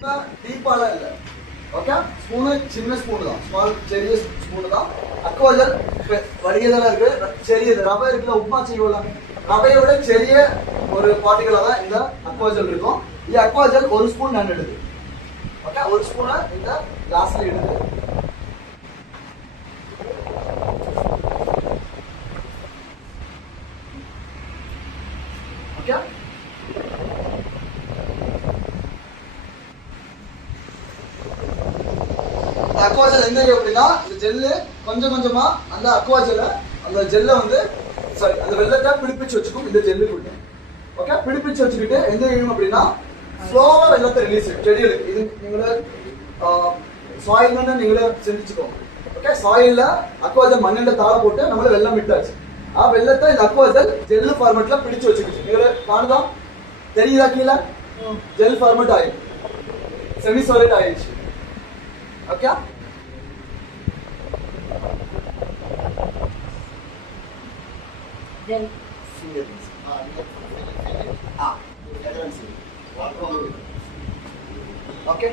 டீப்பாலாம் இல்லை. Okay, spoon சின்ன spoon தான், பெரிய ஸ்பூனு தான். அக்வாஜல் வடிகதெல்லாம் இருக்கு. பெரிய ரவை இருக்குல்ல, உப்புமா செய்வோம்ல, ரவையை விட பெரிய ஒரு பார்ட்டிகளாக தான் இந்த அக்வாஜல் இருக்கும். இந்த அக்வாஜல் ஒரு ஸ்பூன் நான் எடுத்து, ஓகே, ஒரு ஸ்பூனை இந்த கிளாஸ்ல எடுத்து ஓகே. அக்வாஜல் எங்க அப்படின்னா இந்த ஜெல்லு கொஞ்சம் கொஞ்சமா அந்த அக்வாஜல அந்த ஜெல்லை வந்து சாரி அந்த வெள்ளத்தை பிடிப்பிச்சு வச்சுக்கும் இந்த ஜெல்லுக்குள்ள. ஓகே, பிடிப்பிச்சு வச்சுக்கிட்டு எந்த செய்யும் அப்படின்னா ஸ்லோவா வெள்ளத்தை ரிலீஸ் செய்யும் செடிகளுக்கு. இது நீங்களே சாயில்னு நீங்களே சிந்திச்சுக்கோங்க. ஓகே, சாயில்ல அக்வாஜல் மண்ணில தாழ போட்டு நம்மள வெள்ளம் விட்டாச்சு. வெள்ளத்தை இந்த அக்வாஜல் ஜெல்லு ஃபார்மேட்ல பிடிச்சு வச்சுக்கிச்சு. நீங்களே காணுதா, தெரியுதா? கீழே ஜெல் ஃபார்மேட் ஆயிடுச்சு, செமி சாலிட் ஆயிடுச்சு. Okay, Then okay.